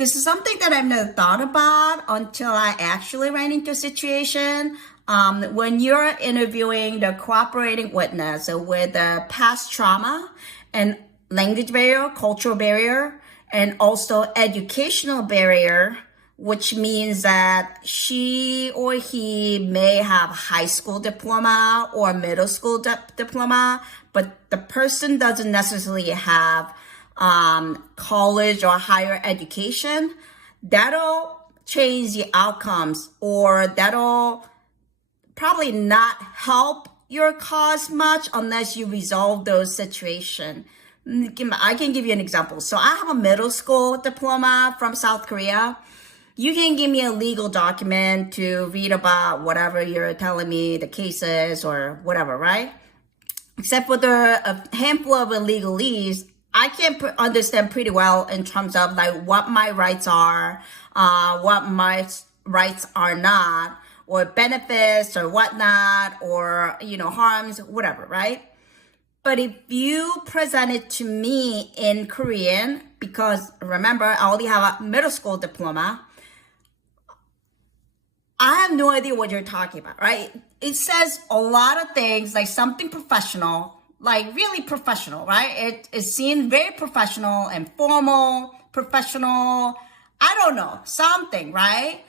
This is something that I've never thought about until I actually ran into a situation. When you're interviewing the cooperating witness with the past trauma and language barrier, cultural barrier, and also educational barrier, which means that she or he may have high school diploma or middle school diploma, but the person doesn't necessarily have college or higher education. That'll change the outcomes, or that'll probably not help your cause much unless you resolve those situations. I can give you an example. So I have a middle school diploma from South Korea. You can give me a legal document to read about whatever you're telling me the case is or whatever, right? Except for a handful of legalese, I can understand pretty well in terms of like what my rights are, what my rights are not, or benefits or whatnot, or, harms, whatever, right? But if you present it to me in Korean, because remember, I only have a middle school diploma, I have no idea what you're talking about, right? It says a lot of things, like something professional, like really professional, right? It seems very professional and formal, professional, I don't know, something, right?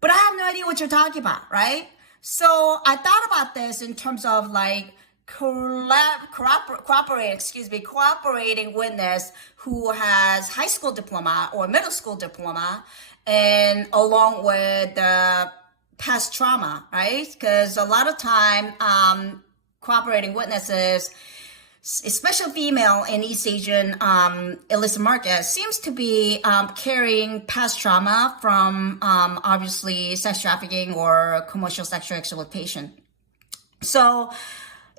But I have no idea what you're talking about, right? So I thought about this in terms of like cooperating witness who has high school diploma or middle school diploma, and along with the past trauma, right? Because a lot of time, cooperating witnesses, especially female in East Asian illicit market, seems to be carrying past trauma from obviously sex trafficking or commercial sexual exploitation. So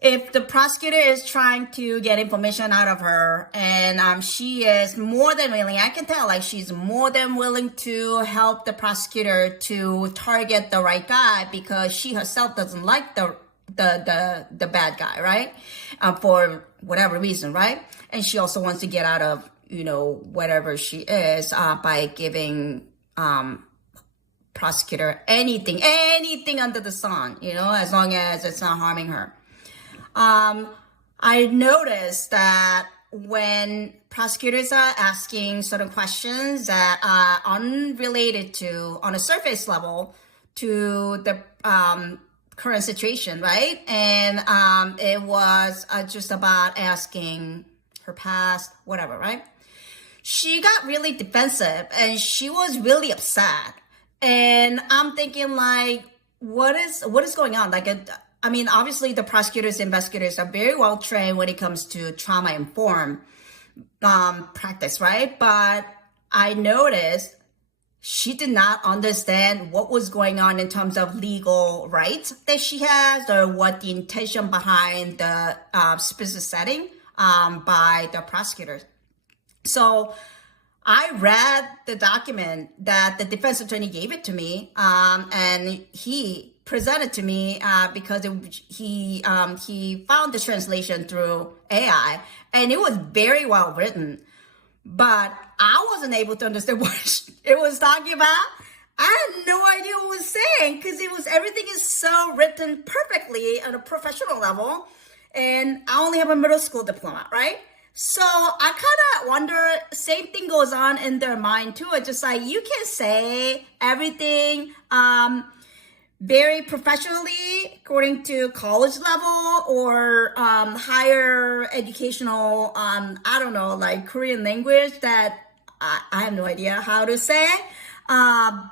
if the prosecutor is trying to get information out of her, and she is more than willing, I can tell, like she's more than willing to help the prosecutor to target the right guy because she herself doesn't like the bad guy, right? For whatever reason, right? And she also wants to get out of, whatever she is by giving prosecutor anything under the sun, as long as it's not harming her. I noticed that when prosecutors are asking certain questions that are unrelated to, on a surface level, to the current situation, right? And it was just about asking her past, whatever, right? She got really defensive and she was really upset. And I'm thinking like, what is going on? Like, obviously the prosecutors, investigators are very well trained when it comes to trauma-informed practice, right? But I noticed she did not understand what was going on in terms of legal rights that she has, or what the intention behind the specific setting by the prosecutors. So I read the document that the defense attorney gave it to me, and he presented to me because he found the translation through AI, and it was very well written. But I wasn't able to understand what it was talking about. I had no idea what it was saying because everything is so written perfectly at a professional level, and I only have a middle school diploma, right? So I kind of wonder, same thing goes on in their mind too. It's just like you can say everything very professionally according to college level or higher educational, I don't know, like Korean language that I have no idea how to say. I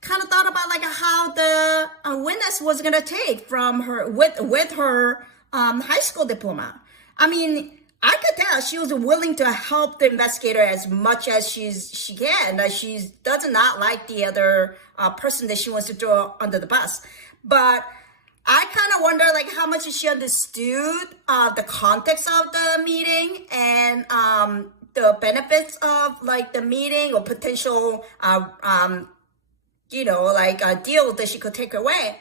kind of thought about like how the witness was gonna take from her with her high school diploma. I could tell she was willing to help the investigator as much as she can. She does not like the other person that she wants to throw under the bus. But I kind of wonder like how much she understood the context of the meeting and the benefits of like the meeting or potential a deal that she could take away.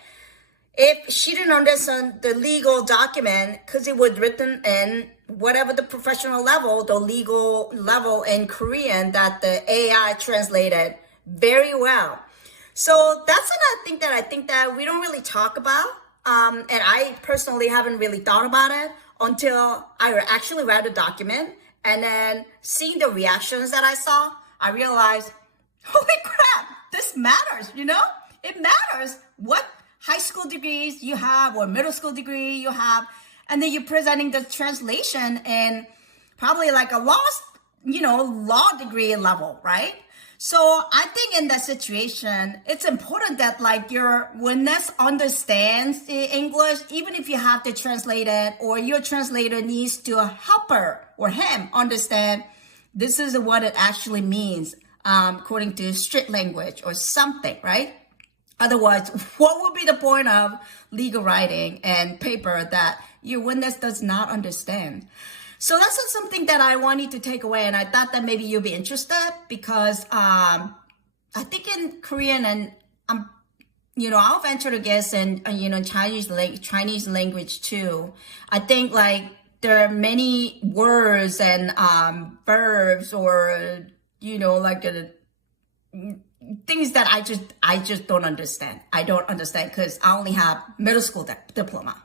If she didn't understand the legal document because it was written in whatever the professional level, the legal level in Korean that the AI translated very well. So that's another thing that I think that we don't really talk about. And I personally haven't really thought about it until I actually read the document, and then seeing the reactions that I saw, I realized, holy crap, this matters, It matters what high school degrees you have or middle school degree you have, and then you're presenting the translation in probably like a law degree level, right? So I think in that situation, it's important that like your witness understands the English, even if you have to translate it, or your translator needs to help her or him understand this is what it actually means, according to street language or something, right? Otherwise, what would be the point of legal writing and paper that your witness does not understand? So that's something that I wanted to take away, and I thought that maybe you'll be interested because I think in Korean and I'll venture to guess in Chinese language too. I think like there are many words and verbs or things that I just don't understand. I don't understand because I only have middle school diploma.